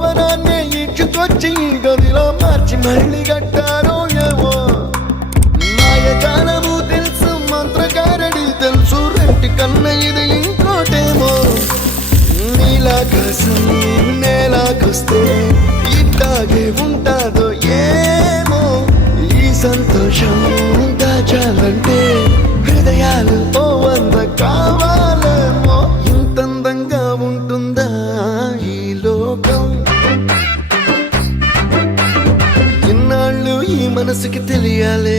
భవనాన్ని ఇచ్చుకొచ్చి గదిలో మార్చి మళ్ళీ కట్టారో ఏమో మాయజాలము తెలుసు మంత్రకారడి తెలుసు రెంటి కన్న ఇది ఇంకోటేమో నీలాకాశం నేలాకొస్తే ఇట్లాగే ఉంటాదో ఏమో ఈ సంతోషం దాచాలంటే హృదయాలు ఓ వంద కావాలేమో ఇంతందంగా ఉంటుందా ఈ లోకం ఇన్నాళ్ళు ఈ మనసుకి తెలియాలే